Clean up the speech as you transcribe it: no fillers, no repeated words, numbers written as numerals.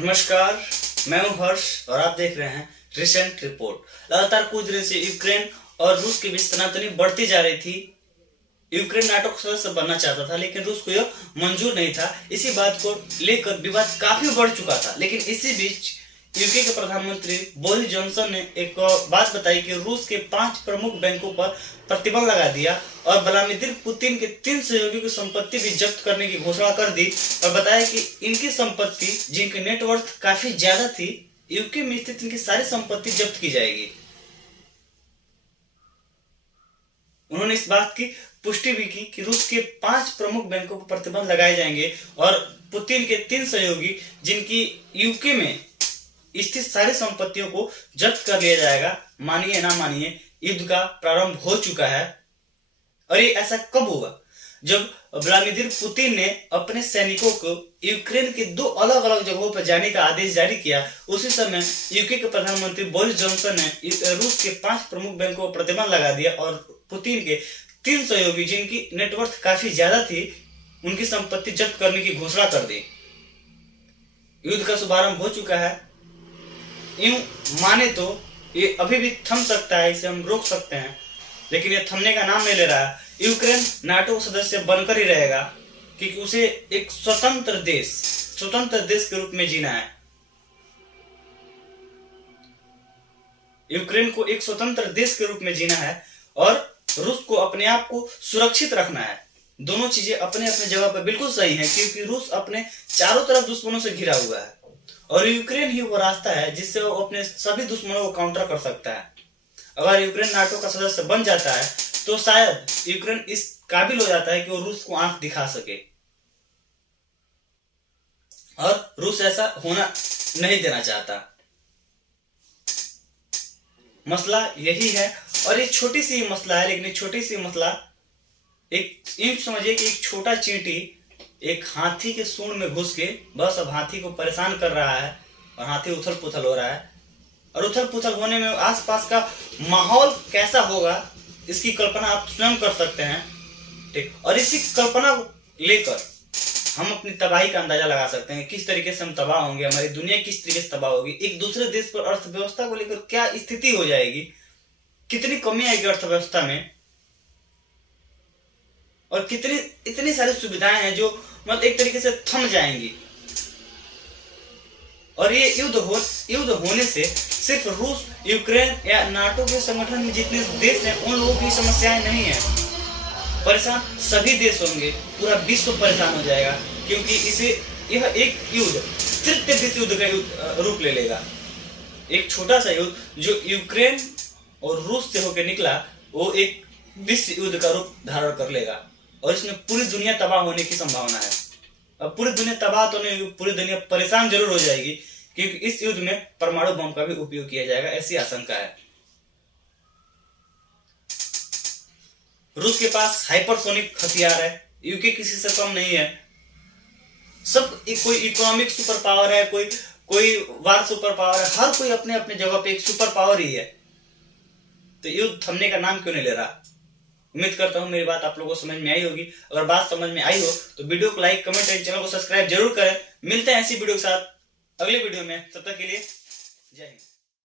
नमस्कार, मैं हूं हर्ष और आप देख रहे हैं रिसेंट रिपोर्ट। लगातार कुछ दिन से यूक्रेन और रूस के बीच तनातनी बढ़ती जा रही थी। यूक्रेन नाटो का सदस्य बनना चाहता था, लेकिन रूस को यह मंजूर नहीं था। इसी बात को लेकर विवाद काफी बढ़ चुका था। लेकिन इसी बीच यूके के प्रधानमंत्री बोरिस जॉनसन ने एक बात बताई कि रूस के 5 प्रमुख बैंकों पर प्रतिबंध लगा दिया और व्लादिमीर पुतिन के 3 सहयोगियों की संपत्ति भी जब्त करने की घोषणा कर दी और बताया कि इनकी संपत्ति, जिनकी नेटवर्थ काफी ज्यादा थी, यूके में स्थित इनकी सारी संपत्ति जब्त की जाएगी। उन्होंने इस बात की पुष्टि भी की कि रूस के 5 प्रमुख बैंकों पर प्रतिबंध लगाए जाएंगे और पुतिन के 3 सहयोगी, जिनकी यूके में स्थित सारी संपत्तियों को जब्त कर लिया जाएगा। मानिए ना मानिए, युद्ध का प्रारंभ हो चुका है। और ये ऐसा कब हुआ? जब व्लादिमीर पुतिन ने अपने सैनिकों को यूक्रेन के 2 अलग अलग जगहों पर जाने का आदेश जारी किया। उसी समय यूके के प्रधानमंत्री बोरिस जॉनसन ने रूस के 5 प्रमुख बैंकों पर प्रतिबंध लगा दिया और पुतिन के 3 सहयोगी, जिनकी नेटवर्थ काफी ज्यादा थी, उनकी संपत्ति जब्त करने की घोषणा कर दी। युद्ध का शुभारंभ हो चुका है। यूं माने तो ये अभी भी थम सकता है, इसे हम रोक सकते हैं, लेकिन ये थमने का नाम नहीं ले रहा है। यूक्रेन नाटो सदस्य बनकर ही रहेगा, क्योंकि उसे एक स्वतंत्र देश के रूप में जीना है। यूक्रेन को एक स्वतंत्र देश के रूप में जीना है और रूस को अपने आप को सुरक्षित रखना है। दोनों चीजें अपने अपने जगह पर बिल्कुल सही हैं, क्योंकि रूस अपने चारों तरफ दुश्मनों से घिरा हुआ है और यूक्रेन ही वो रास्ता है जिससे वो अपने सभी दुश्मनों को काउंटर कर सकता है। अगर यूक्रेन नाटो का सदस्य बन जाता है तो शायद यूक्रेन इस काबिल हो जाता है कि वो रूस को आंख दिखा सके, और रूस ऐसा होना नहीं देना चाहता। मसला यही है, और ये छोटी सी मसला है, लेकिन ये छोटी सी मसला एक समझिए कि एक छोटा चींटी एक हाथी के सूंड में घुस के बस अब हाथी को परेशान कर रहा है और हाथी उथल पुथल हो रहा है। और उथल पुथल होने में आसपास का माहौल कैसा होगा, इसकी कल्पना आप स्वयं कर सकते हैं, ठीक। और इसी कल्पना को लेकर हम अपनी तबाही का अंदाजा लगा सकते हैं, किस तरीके से हम तबाह होंगे, हमारी दुनिया किस तरीके से तबाह होगी, एक दूसरे देश पर अर्थव्यवस्था को लेकर क्या स्थिति हो जाएगी, कितनी कमी आएगी अर्थव्यवस्था में, और इतनी सारी सुविधाएं हैं जो मतलब एक तरीके से थम जाएंगी। और ये युद्ध होने से सिर्फ रूस, यूक्रेन या नाटो के संगठन में जितने देश हैं उन लोगों की समस्याएं नहीं है। परेशान सभी देश होंगे, पूरा विश्व परेशान हो जाएगा, क्योंकि यह एक युद्ध तृतीय विश्व युद्ध का रूप ले लेगा। एक छोटा सा युद्ध जो यूक्रेन और रूस से होकर निकला, वो एक विश्व युद्ध का रूप धारण कर लेगा और इसमें पूरी दुनिया तबाह होने की संभावना है। अब पूरी दुनिया तबाह तो नहीं, पूरी दुनिया परेशान जरूर हो जाएगी, क्योंकि इस युद्ध में परमाणु बम का भी उपयोग किया जाएगा, ऐसी आशंका है। रूस के पास हाइपरसोनिक हथियार है, यूके किसी से कम नहीं है। सब कोई इकोनॉमिक सुपर पावर है, कोई वार सुपर पावर है, हर कोई अपने अपने जगह पे एक सुपर पावर ही है। तो युद्ध थमने का नाम क्यों नहीं ले रहा? उम्मीद करता हूं मेरी बात आप लोगों को समझ में आई होगी। अगर बात समझ में आई हो तो वीडियो को लाइक, कमेंट एंड चैनल को सब्सक्राइब जरूर करें। मिलते हैं ऐसी वीडियो के साथ अगले वीडियो में, तब तक के लिए जय हिंद।